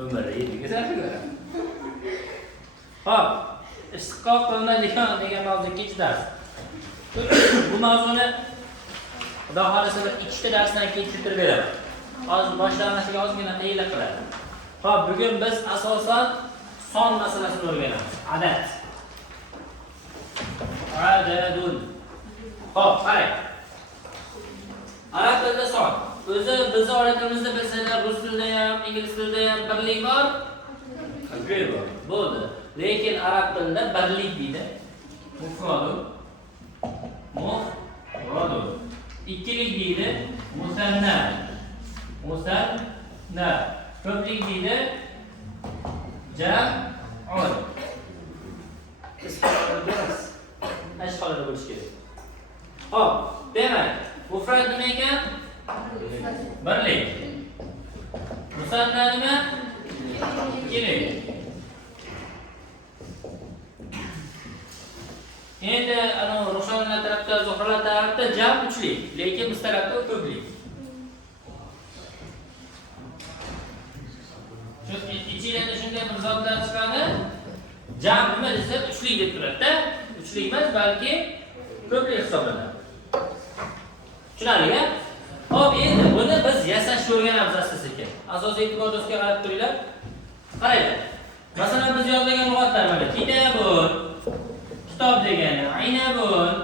Umrda yediga sarflayveradi. Hop, istiqoq qilinadigan degan mavzu ikkinchi dars. Bu mavzuni Xudo xolasa bir ikkita darsdan keyin tushuntirib beraman. Hozir boshlanishiga ozgina qiyinlik qiladi. Hop, bugun biz asosan son masalasini o'rganamiz. Adad. Adadun. Hop, qarang. Arab tilida son. O'zi biz arab tilimizda bilsanglar, rus tilida ham, ingliz tilida ham birlik bor. Birlik bor. Bo'ldi. Lekin arab tilida birlik deydi. Mufradun. Mufradun. İkilik deydi. Musanna. Musanna. Ko'plik deydi. Jam'un. Ashqalada bo'lish kerak. Hop, demak, mufrad nima ekan? Birlik. Musanna nima? Ikkilik. Endi ana Ruxsonlar tarafda, Zuhralar tarafda jam uchlik, lekin biz tarafda ko'plik. Shu ichida shunday bir zotlar chiqadi. Jam nima desa uchlik deb turadi-da. Uchlik emas, balki ko'plik hisoblanadi. Tushunarli-a? Hop, endi buni biz yasash o'rganamiz asta-sekin. Asosiy e'tiboringizga qarab turinglar. Qaranglar. Masalan, biz yodlagan lug'atlar mana kitobun, kitob degani, aynabun.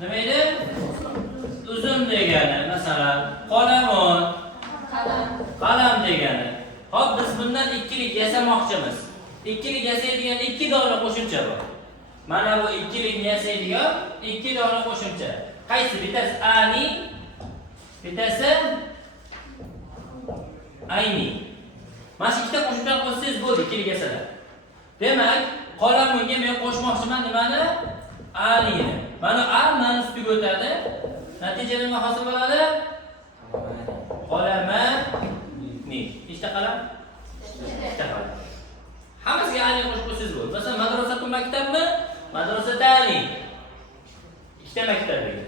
Nima edi? Uzun degani, masalan, qalamun, qalam degani. Hop, biz bundan ikkilik yasamoqchimiz. Ikkilik yasaydigan ikki dona qo'shimcha bor. Mana bu ikkilikni yasaydigan ikki dona qo'shimcha. Qaysi? Bittasi ani, bittasi ayni. Mana shu ikkita qo'shimcha qo'shsangiz bo'ldi, ikkilik yasalar. Demak, qalamunga men qo'shmoqchiman nimani? Anini. Mana a mana ustiga o'tadi. Natija nima hosil bo'ladi? Qalamani. Ikkita qalam? Ikkita qalam. Hammasiga ani qo'shib qo'ysangiz bo'ldi. Masalan, madrasatun maktabmi? Madrasatani. Ikkita maktab degan.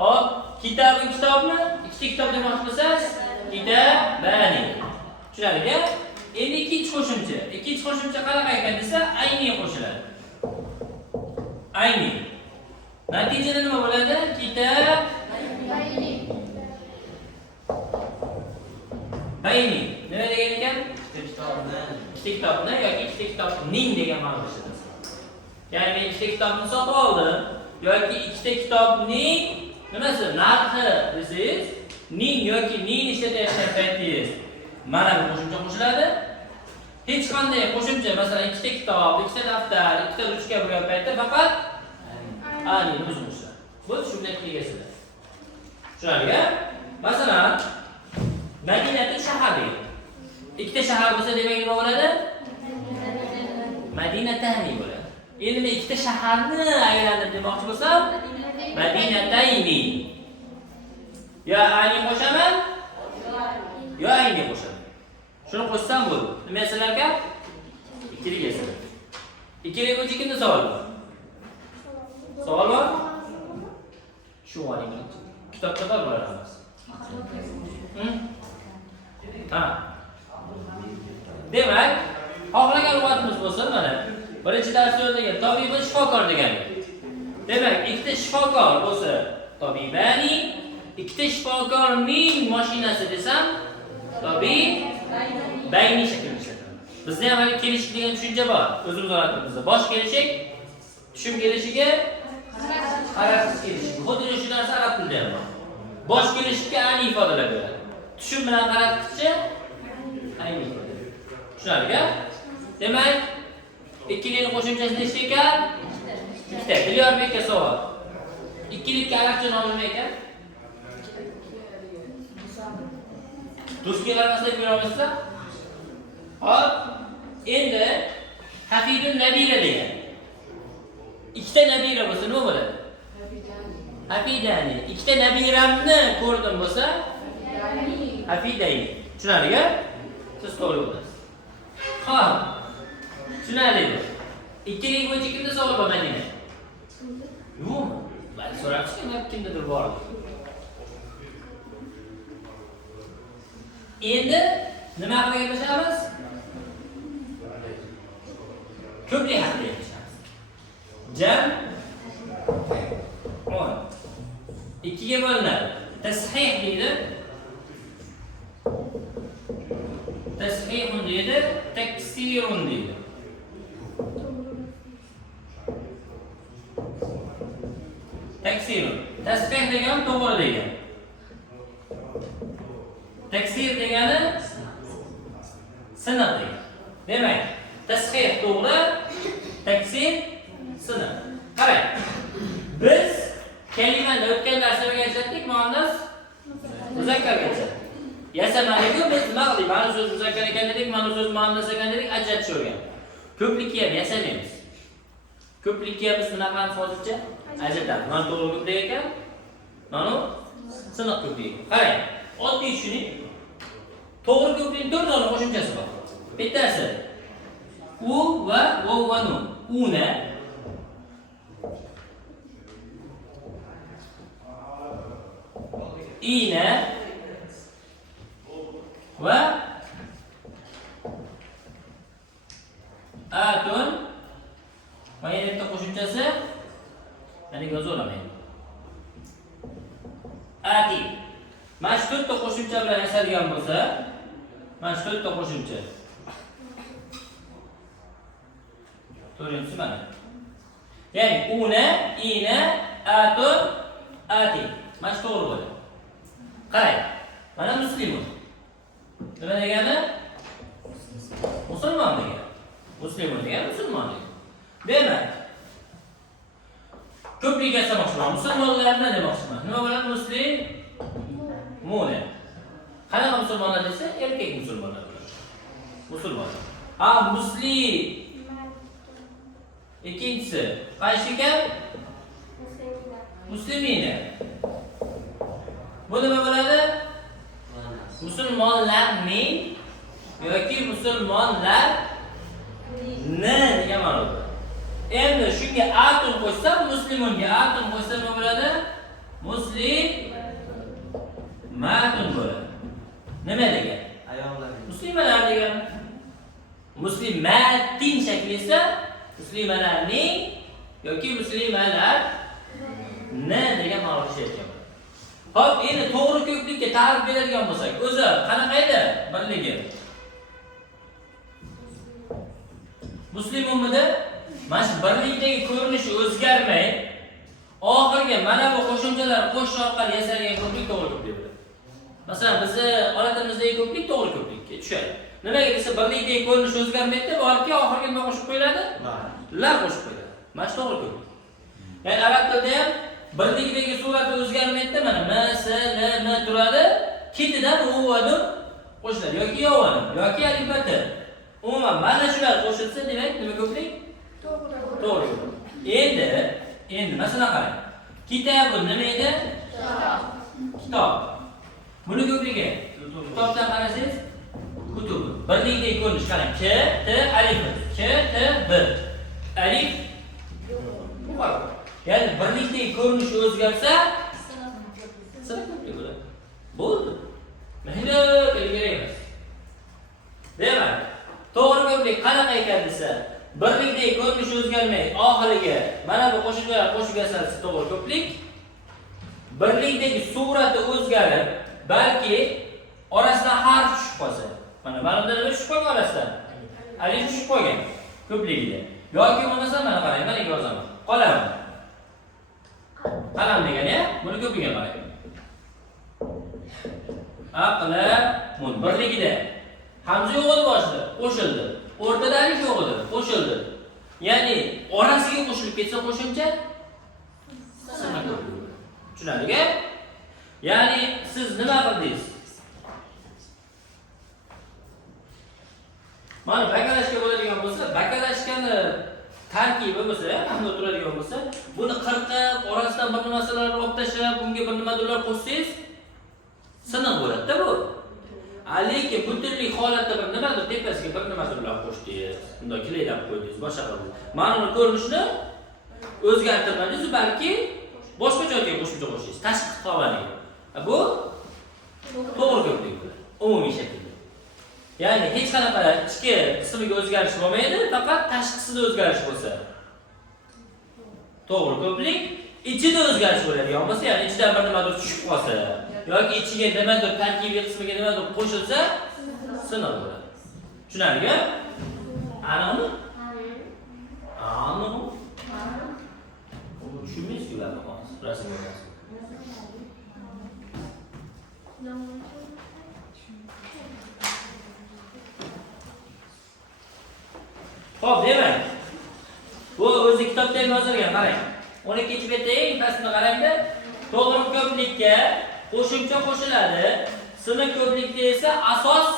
Hop, kitobun kitobmi? Ikkita kitob demoqchi bo'lsangiz, kitabani. Tushunarli-a? Endi ikkinchi qo'shimcha. Ikkinchi qo'shimcha qanaqa ekan desa, ayni qo'shiladi. Ayni. Natijada nima bo'ladi? Bayni. Bayni. Nima degan ekan? Ikkita kitobni yoki ikkita kitobning degan ma'noda ishlatasiz. Ya'ni men ikkita kitobni sotib oldim yoki ikkita kitobning nimasi? Narxi desangiz, ning yoki ning ishlatayotgan paytingiz mana bu qo'shimcha qo'shiladi. Hech qanday qo'shimcha, masalan, ikkita kitob, ikkita daftar, ikkita ruchka bo'lgan paytda faqat ani o'zi qo'shiladi. Bu shunday qilyapsizlar. Tushunarli-a? Masalan, Madinatu shahar degan. Ikkita shahar bo'lsa demak nima bo'ladi? Madinatani bo'ladi. Endi men ikkita shaharni aylandim demoqchi bo'lsam, Madinatayni. Ya ani qo'shaman, yo ayni qo'shaman. Shuni qo'shsam bo'ldi. Nima yasalar ekan? Ikkilik yasalar. Ikkilik bo'yicha kimda savol bor? Savol bor? Shu oling. Kitobda bor bo'lamiz. Ha. Demak, xohlagan lug'atimiz bo'lsa mana birinchi darsda o'rgangan tabib shifokor degan. Demak, ikkita shifokor bo'lsa, tabibani, ikkita shifokorning mashinasi desam, tabib bayni shaklida ishlatiladi. Bizda ham hali kelishik degan tushuncha bor. O'zimiz oratimizda bosh kelishik, tushum kelishiga qarabsiz kelishik. Xuddi shu narsa arab tilida ham bor. Bosh kelishikka ani ifodalab beradi. Tushum bilan qaratqichi ayni ifodalab. Tushunarli-a? Demak, ikkilikning qo'shimchasi nechta ekan? Ikkita. Dilyorbekka savol. Ikkilikka arabcha nomi nima ekan? Turkiyalar masalan ko'ramizsa? Hop, endi Hafidun nabira degan. Ikkita nabira bo'lsa nima bo'ladi? Hafidani. Ikkita nabiramni ko'rdim bo'lsa, Hafidayni. Tushunarli-a? Siz to'g'ri bo'lasiz. Xo'p. Tushunarli. Ikkilik bo'yicha kimda savol bor Madina? Yo'q. Ben so'rashim kimdadir bor. Endi nima haqida gaplashamiz? Ko'plik haqida gaplashamiz. Jam 10. 2 ga bo'linadi. Tashih deydi. Tashihun deydi, taksirun deydi. Taksirun. Tasbih degan to'g'ri degan. Taksir degani siniq degan. Demak, tasbih to'g'ri, taksir siniq. Qarang. Biz kalimani o'tgan darsda aytdik, muannas muzakkargacha. Yasamaliku biz nima qildik? Mana so'z muzakkar ekan dedik, mana so'z muannas ekan dedik, ajratish o'rgan. Ko'plikka ham yasamaymiz. Ko'plikka biz nima qilamiz hozircha? Ajratamiz. Mana to'g'ri ko'plik ekan, mana siniq ko'plik. Qarang, oddiy tushuning. To'g'ri ko'plikning 4 dona qo'shimchasi bor. Bittasi u va vav va nun. Una ina va atun. Mana bitta qo'shimchasi. Mana yozolamayman. Ati. Mana shu 4 ta qo'shimcha bilan yasalgan bo'lsa, mana shu 4 ta qo'shimcha. To'g'rimi mana? Ya'ni una, ina, atun, ati. Mana shu to'g'ri bo'ladi. Qarang. Mana muslimun. Nima degani? Musulmon degani. Muslimun degani musulmon degani. Demak, ko'plik yasamoqchiman. Musulmonlarni demoqchiman. Nima bo'ladi? Muslim Mona. Qanaqa musulmonlar desa, erkak musulmonlar bo'ladi. Musulmonlar. Ha, muslim. Ikkinchisi, qaysi ekan? Muslimina. Bu nima bo'ladi? Musulmonlarning yoki musulmonlar ne degan ma'no bo'ladi. Endi shunga atun qo'shsam, muslimonga atun qo'shsam nima bo'ladi? Muslim matun bo'ladi. Nima degan? Ayollar. Muslimalar degan. Muslimatin shakli esa muslimalarning yoki muslimalar ne degan ma'noda ishlayotgan. Hop, endi to'g'ri ko'plikka ta'rif beradigan bo'lsak, o'zi qanaqa edi? Birligi. Muslimonmidi? Mana shu birlikdagi ko'rinishi o'zgarmay, oxirgi mana bu qo'shimchalar qo'shish orqali yasalgan ko'plik to'g'ri ko'plik bo'ladi. Masalan, bizni ona tilimizdagi ko'plik to'g'ri ko'plikka tushadi. Nimaga desa, birlikdagi ko'rinish o'zgarmaydi, balki oxirgi nima qo'shib qo'yiladi? La qo'shib qo'yiladi. Mana shu to'g'ri ko'plik. Ya'ni arab tilida ham birlikdagi surati o'zgarmaydi, mana m, s, n, m turadi, ketidan u va n qo'shiladi yoki yovani yoki alif va t. Umuman mana shular qo'shilsa, demak nima ko'plik? To'g'ri. Endi masalan qarang. Kitobun nima edi? Kitob. Buni ko'pligi. Kitobdan qarasangiz, kutub. Birlikdagi ko'rinish qarang. K, T, alif. K, T, B. Alif. Yo'q. Ya'ni birlikdagi ko'rinish o'zgarsa, siniq ko'plik bo'ladi. Bo'ldi. Mayli, kerak emas. Demak, to'g'ri ko'plik qanaqa ekan desa, birlikdagi ko'rinish o'zgarmay, oxiriga mana bu qo'shimchalar qo'shib yasalsa to'g'ri ko'plik. Birlikdagi surati o'zgarib, balki orasidan harf tushib qolsa. Mana bunda nima tushib qolgan orasidan? Alif tushib qolgan ko'pligida. Yoki bo'lmasa mana qarang, mana yozaman. Qalam. Qalam degani, buni ko'pligiga qarang. Aqlamun birligida. Hamza yo'q edi boshida, qo'shildi. O'rtada alif yo'q edi, qo'shildi. Ya'ni orasiga qo'shilib ketsa qo'shimcha siniq ko'plik. Tushunadingmi? Ya'ni siz nima qildingiz? Mana bakalashka bo'ladigan bo'lsa, bakalashkani tarkibi bo'lsa, hamda turadigan bo'lsa, buni qirqib, orasidan bir narsalarni olib tashlab, bunga bir nimadir qo'shsangiz, siniq bo'ladi-da bu. Lekin butunlik holatda bir nimadir tepasiga bir nimadir qo'shdingiz, bunday kilaydan qo'ydingiz, boshqa qildingiz. Mana uni ko'rinishini o'zgartirmadingiz, balki boshqa joyga qo'shimcha qo'shdingiz, tashqi hisoblanadi. Bu to'g'ri ko'plik bo'ladi, umumiy shaklda. Ya'ni hech qanaqa ichki qismiga o'zgarish bo'lmaydi, faqat tashqisida o'zgarish bo'lsa. To'g'ri, ko'plik ichida o'zgarish bo'ladi. Bo'lmasa, ya'ni ichidan bir nimadir tushib qolsa yoki ichiga nimadir tarkibiy qismiga nimadir qo'shilsa, siniq bo'ladi. Tushunarli? Aniqmi? Aniq. Uni tushunmaysiz ularni hozir rasmga. Xo'p, demak. Bu o'zi kitobda ham yozilgan, qarang. 12-betda eng pastini qarangda, to'g'ri ko'plikka qo'shimcha qo'shiladi. Siniq ko'plikda esa asos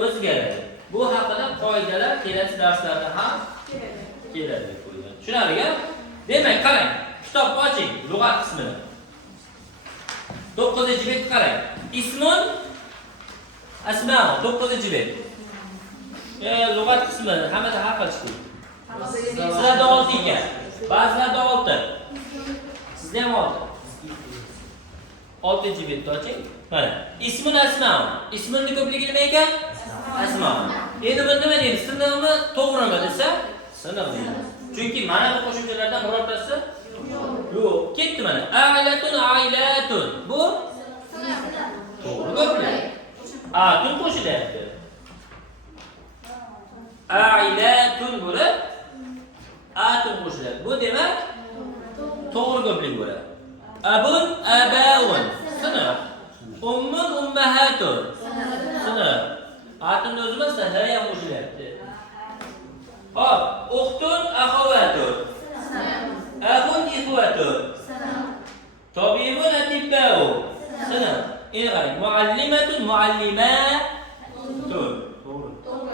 o'zgaradi. Bu haqida qoidalar kelasi darslarda ham keladi deb qo'ygan. Tushunarli? Demak, qarang. Kitobni oching, lug'at qismini. 9-bet qarang. Ismun asma 9-bet. Lug'at qismi hammada har xil chiqdi. Sizlarda 6 ekan. Ba'zilarda 6. Sizda ham 6. 6-betni oching. Mana. Ismun asma. Ismunning ko'pligi nima ekan? Asma. Endi buni nima deymiz? Siniqmi, to'g'rimi desa, siniq deymiz. Chunki mana bu qo'shimchalardan birortasi yo'q. Ketdi mana. Ailatun ailatun. Bu to'g'ri ko'plik. Tun qo'shilyapti. Ailatun bo'lib, atun qo'shilyapti. Bu demak to'g'ri ko'plik bo'ladi. Abun abaun. Siniq. Ummun ummahatun. Siniq. Atun o'zimiz ha ham qo'shilyapti. Hop, uxtun axawatun. Ahun ikhwatun. Tabibun atibbau. Siniq. Endi qarang, muallimatun muallimatun.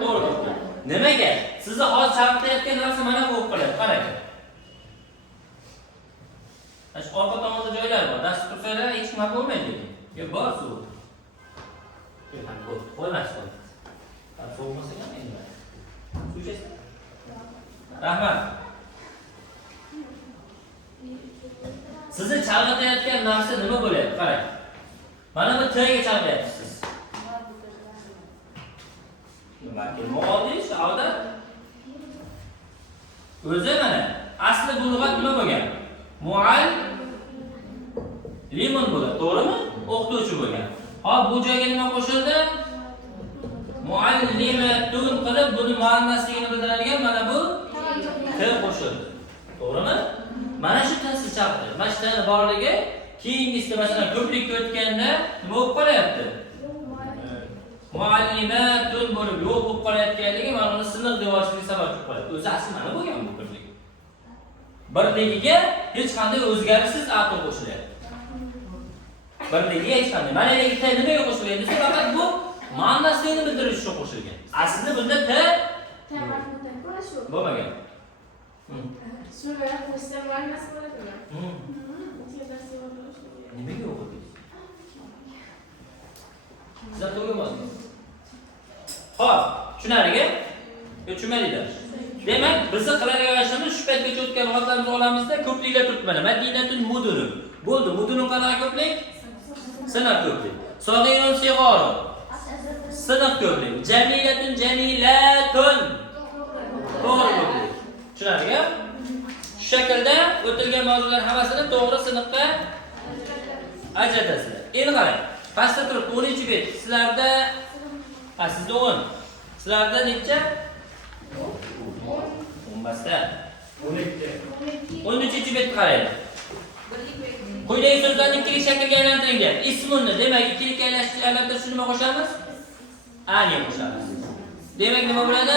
To'g'ri. Nimaga? Sizni hozir chaqirayotgan narsa mana bu bo'lib qoladi. Qarang. Ash orqa tomonda joylar bor. Dastur tursanglar hech nima bo'lmaydi. Yo, bor suv. Qo'ymasdan. So'g'masa ham endi. Suv ichasiz. Rahmat. Sizni chalg'itayotgan narsa nima bo'lyapti? Qarang. Mana bu T'ga chalg'ayapsiz. Balki muoddish avda o'zi mana asli bu lug'at nima bo'lgan? Muallimun bo'lgan, to'g'rimi? O'qituvchi bo'lgan. Hop, bu joyga nima qo'shildi? Muallimatun qilib buni muannasligini bildiradigan mana bu T qo'shildi. To'g'rimi? Mana shu ta'sir chaqirdi. Mana shu ta'ni borligi keyingisida masalan ko'plikka o'tganda nima bo'lib qolyapti? Muallimatun bo'lib yo'q bo'lib qolayotganligi mana uni siniq deb olishga sabab bo'lib qoladi. O'zi asli mana bo'lgan bu birlik. Birligiga hech qanday o'zgarishsiz aql qo'shilyapti. Birligiga hech qanday. Mana endi T nimaga qo'shilgan desa, faqat bu ma'nosini bildirish uchun qo'shilgan. Aslida bunda T bo'lmagan. Shunga qo'shsa ma'nosi bo'ladimi? Nimaga o'qidingiz? Sizlar to'g'rimi? Xo'p, tushunarli? Tushunmadinglar. Demak, bizni qiladigan ishimiz shu paytgacha o'tgan lug'atlarimizni olamizda ko'pliklar turibdi mana. Madinatun mudun. Bo'ldi, mudunun qanaqa ko'plik? Siniq ko'plik. Sog'irun sig'orun. Siniq ko'plik. Jamilatun jamilatun. To'g'ri ko'plik. Tushunarli? Shu shaklda o'tilgan mavzular hammasini to'g'ri siniqqa ajratasizlar. Endi qarang. Pastda turib 12-bet. Sizlarda sizda 10. Sizlarda necha? 10 pastda. 12. 13-bet qaraylik. Quyidagi so'zlarni ikkilik shaklga aylantirilgan. Ismunni, demak, ikkilikka aylantirishni nima qo'shamiz? Ani qo'shamiz. Demak, nima bo'ladi?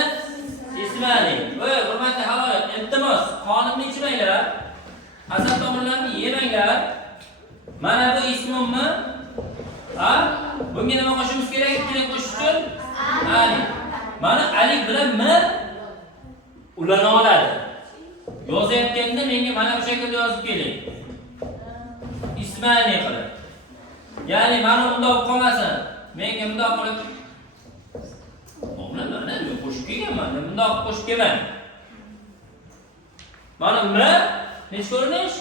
Ismani. Voy, hurmatli halolat, iltimos, qonimni ichmanglar. Asab tomirlarni yemanglar. Mana bu ismunmi? Bunga nima qo'shimiz kerak? Ikkilik qo'shish uchun alif. Mana alif bilan m ulana oladi. Yozayotganda menga mana bu shaklda yozib keling. Ismani qilib. Ya'ni mana bundoq qolmasin. Menga bundoq qilib mana men qo'shib kelganman. Bundoq qo'shib kelman. Mana m nech ko'rinish?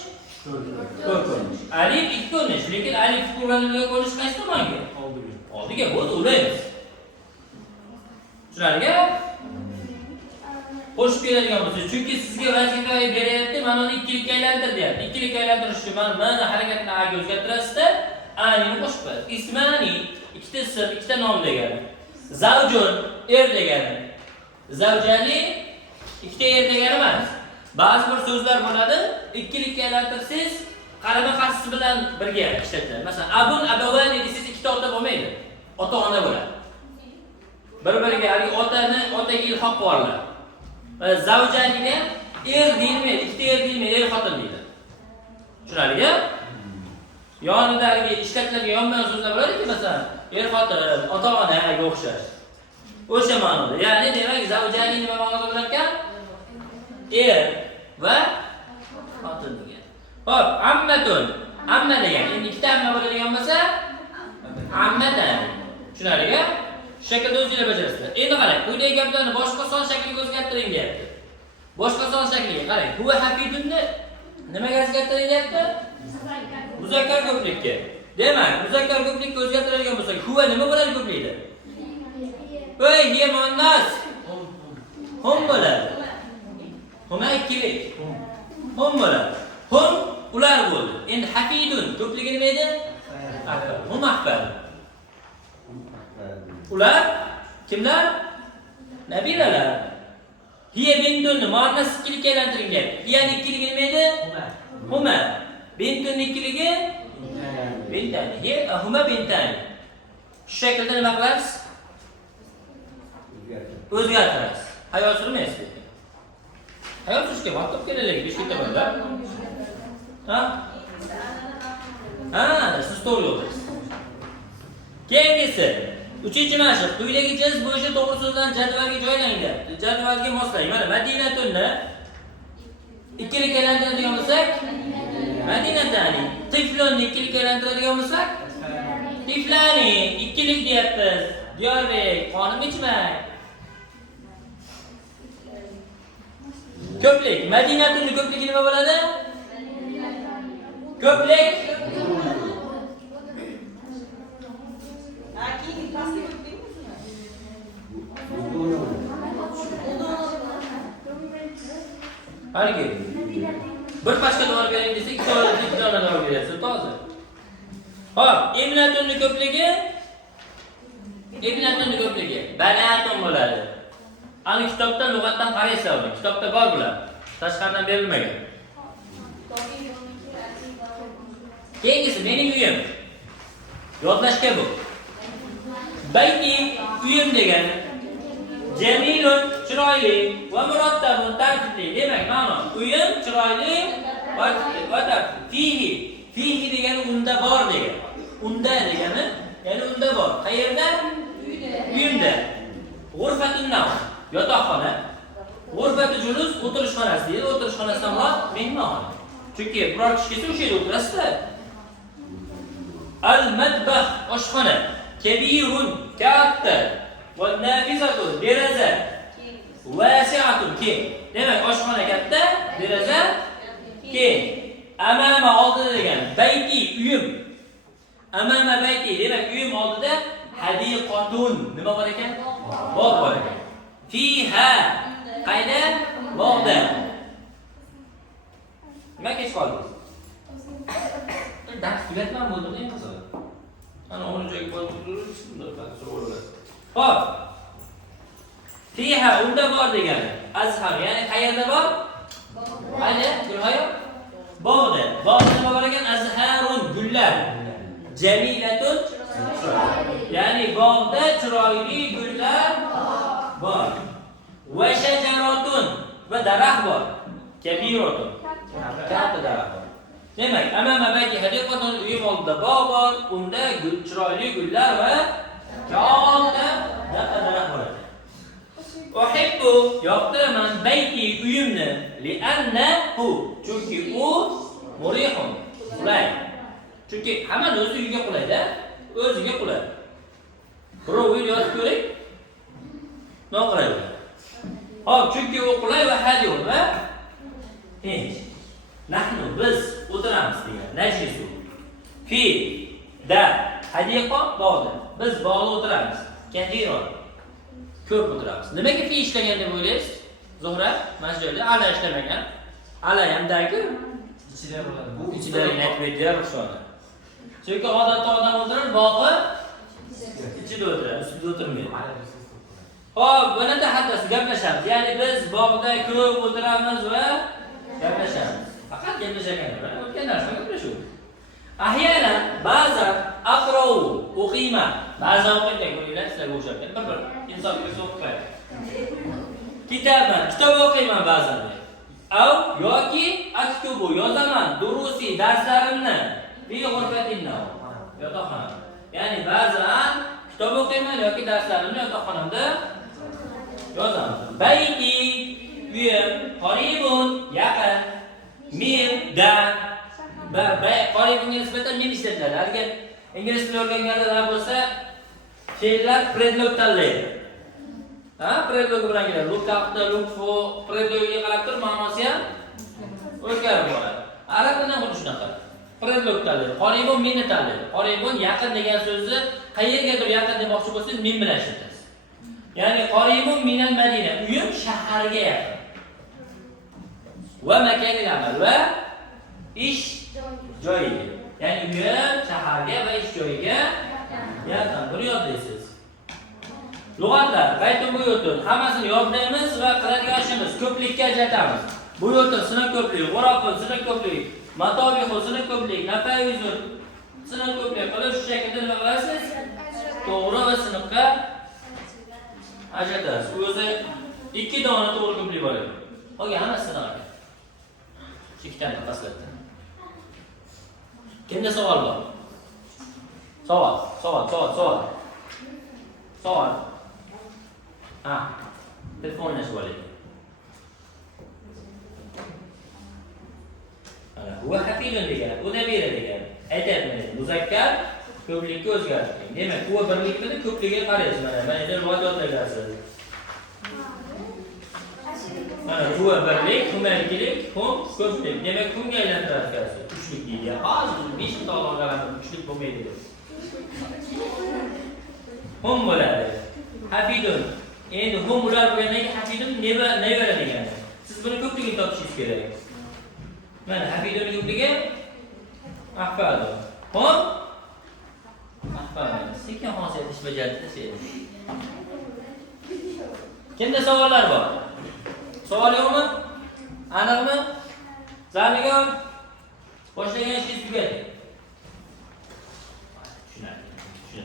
Ko'rinish. Alif ikki ko'rinish, lekin alif ko'rinadigan ko'rinish qaysi tomonga? Oldiga bo'ldi, ulaymiz. Shularga qo'shib keladigan bo'lsangiz, chunki sizga vazifa beryapti, mana uni ikkilikka aylantir deyapti. Ikkilikka aylantirishni uchun mana harakatni a'ga o'zgartirasizda, a'ni qo'shib qo'yasiz. Ismani ikkita ism, ikkita nom degani. Zavjun er degani. Zavjani ikkita er degani emas. Ba'zi bir so'zlar bo'ladi, ikkilikka aylantirsangiz, qarama-qarshisi bilan birga ishlatiladi. Masalan, abun abavani desangiz ikkita ota bo'lmaydi. Ota-ona bo'ladi. Bir-biriga hali otaga ilhoq borlar. Zavjaniga er deyilmaydi, ikkita er deyilmaydi, er xotin deydi. Tushunarli-ku? Yonida hali ishlatiladigan yonma so'zlar bo'ladi-ku, masalan, er xotin, ota-onaga o'xshash. O'sha ma'noda. Ya'ni demak, zavjani nima ma'noda bo'lar ekan? Er va xotin degan. Xo'p, ammatun. Amma degan. Endi ikkita amma bo'ladigan bo'lsa, ammatan. Tushunarli-ku? Shu shaklda o'zingizlar bajarasizlar. Endi qarang, quyidagi gaplarni boshqa son shakliga o'zgartiring deyapti. Boshqa son shakliga qarang. Huwa hafidunni nimaga o'zgartiring deyapti? Muzakkar ko'plikka. Demak, muzakkar ko'plikka o'zgartiradigan bo'lsak, huwa nima bo'ladi ko'plikda? Voy, hiya muannas. Hum bo'ladi. Huma ikkilik. Hum bo'ladi. Hum ular bo'ldi. Endi hafidun ko'pligi nima edi? Ahbab. Hum ahbab. Ular kimlar? Nabilalar. Hiya bintun muannas ikkilikka aylantiring deyapti. Hiyani ikkiligi nima edi? Huma. Bintun ikkiligi? Bintan. Hiya huma bintan. Shu shaklda nima qilasiz? O'zgartirasiz. Hayol surmaysiz. Hayol surishga vaqt olib kelalari 5 kun bo'ldi. Siz to'g'ri yo'ldasiz. Keyingisi 3-mashq. Quyidagi jiz bo'yicha to'g'ri so'zlarni jadvalga joylang deyapti. Jadvalga moslang. Mana Madinatunni ikkilik aylantiradigan bo'lsak, Madinatani. Tiflonni ikkilik aylantiradigan bo'lsak, Tiflani ikkilik deyapmiz. Diyorbek, qonim ichmang. Ko'plik. Madinatunni ko'pligi nima bo'ladi? Ko'plik. Haligi. Bir pachka dori bering desa, ikki dona dori berasiz, toza. Xo'p, imlatunni ko'pligi banatun bo'ladi. Ani kitobda lug'atdan qaraysiz, uni kitobda bor bular. Tashqaridan berilmagan. Keyingisi mening uyim. Yodlashga bu. Bayti uyim degani jamilun chiroyli va murattabun tartibli. Demak, ma'no uyim chiroyli va tartibli. Fihi degani unda bor degani. Unda degani, ya'ni unda bor. Qayerda? Uyimda. G'urfatun nav, yotoqxona. G'urfatu julus o'tirish xonasi deydi. O'tirish xonasidan murod mehmonxona. Chunki biror kishi kelsa o'sha yerda o'tirasizlar. Al-madbah oshxona. Kabirun katta. Va nafizatun deraza. Wasi'atun keng. Demak, oshxona katta, deraza keng. Amama oldida degan bayti uyim. Amama bayti demak uyim oldida hadiqatun nima bor ekan? Bog' bor ekan. Fiha qayda? Bog'da. Nima kech qoldingiz? Dars tugatmam bo'ldi endi qiziq. Ana o'sha joyga borib o'tirishimda Xo'p. Fiha unda bor degani. Azhar, ya'ni qayerda bor? Qayda? Gulhayo? Bog'da. Bog'da nima bor ekan? Azharun gullar. Jamilatun ya'ni bog'da chiroyli gullar bor. Va shajaratun va daraxt bor. Kabiratun. Katta daraxt bor. Demak, amama bayti hadiqatun uyim oldida bog' bor, unda chiroyli gullar va katta daraxt bor. Uhibbu yoqtiraman bayti uyimni li'annahu chunki u murihun qulay. Chunki hamma o'z uyiga qulayda, o'ziga qulay. Birov uyda yotib ko'ring. Noqulay. Xo'p, chunki u qulay va hadiyun va tinch. Nahnu biz o'tiramiz degan. Najlisu fi da hadiqa bog'da. Biz bog'da o'tiramiz. Kathiron. Ko'p o'tiramiz. Nimaga fi ishlagan deb o'ylaysiz? Zuhra, mana shu joyda ala ishlamagan. Ala hamdagi ichida bo'ladi. bu ichidagini aytib berdilar Ruxshona. Chunki odatda odam o'tirib, bog'i ichida o'tiradi, ustida o'tirmaydi. Xo'p, bundan haddasi gaplashamiz. Ya'ni biz bog'da ko'p o'tiramiz va gaplashamiz. Faqat gaplashgan emas, o'tgan narsa gaplashuv. Ahyana ba'zan aqrou o'qiyman. Ba'zan o'qiyman, ko'ringlar, sizlarga o'xshab ketadi. Bir insonga o'qiyman. Kitob o'qiyman ba'zan. Av yoki aktubu yozaman, durusi darslarimni fi g'urfatinna. Yotoqxona. Ya'ni ba'zan kitob o'qiyman yoki darslarimni yotoqxonamda yozaman. Bayti uyim, qaribun yaqin, min dan. Qaribunga nisbatan min ishlatiladi. Agar ingliz tilini o'rganganlar bo'lsa, fe'llar predlog tanlaydi. Predlog bilan keladi. Look after, look for, predlogga qarab turib ma'nosi ham o'zgarib boradi. Arab tilida xuddi shunaqa. Predlog tanlaydi. Qaribun minni tanlaydi. Qaribun yaqin degan so'zni qayergadir yaqin demoqchi bo'lsangiz min bilan ishlatasiz. Ya'ni qaribun minal Madina, uyim shaharga yaqin. Va makanil amal va ish joyiga. Ya'ni uyim shaharga va ish joyiga yaqin. Buni yodlaysiz. Lug'atlar, baytun bu yo'tun hammasini yodlaymiz va qiladigan ishimiz ko'plikka ajratamiz. Bu yo'tun sinov ko'plik, g'urofun sinov ko'plik, matobihu sinov ko'plik, nafayuzun sinov ko'plik qilib shu shaklda nima qilasiz? To'g'ri va sinfga ajratasiz. O'zi 2 dona to'g'ri ko'plik bor edi. Qolgan hammasi sinov ekan. Ikkitani paslatdi. Kimda savol bor? Savol. Telefon o'ynashib olaylik. Huwa hafidun degan, u nabira degan. Aytayapman, muzakkar ko'plikka o'zgartiring. Demak, huwa birlikmidi, ko'pligiga qaraysiz. Mana endi rivoyat yodlaysiz. Mana huwa birlik, huma ikkilik, hum ko'plik. Demak, humga aylantirasiz. Uchlik deydi. Hozir 5 ta olganlar uchlik bo'lmaydi deb. Hum bo'ladi. Hafidun. Endi hum ular bo'lgandan keyin hafidun neva degani. Siz buni ko'pligini topishingiz kerak. Mana hafidun ko'pligi ahfadu. Hum ahfadu. Sekin xosiyat ish bajardi sen. Kimda savollar bor? Savol yo'qmi? Aniqmi? Zaliga boshlagan ishingiz tugadi.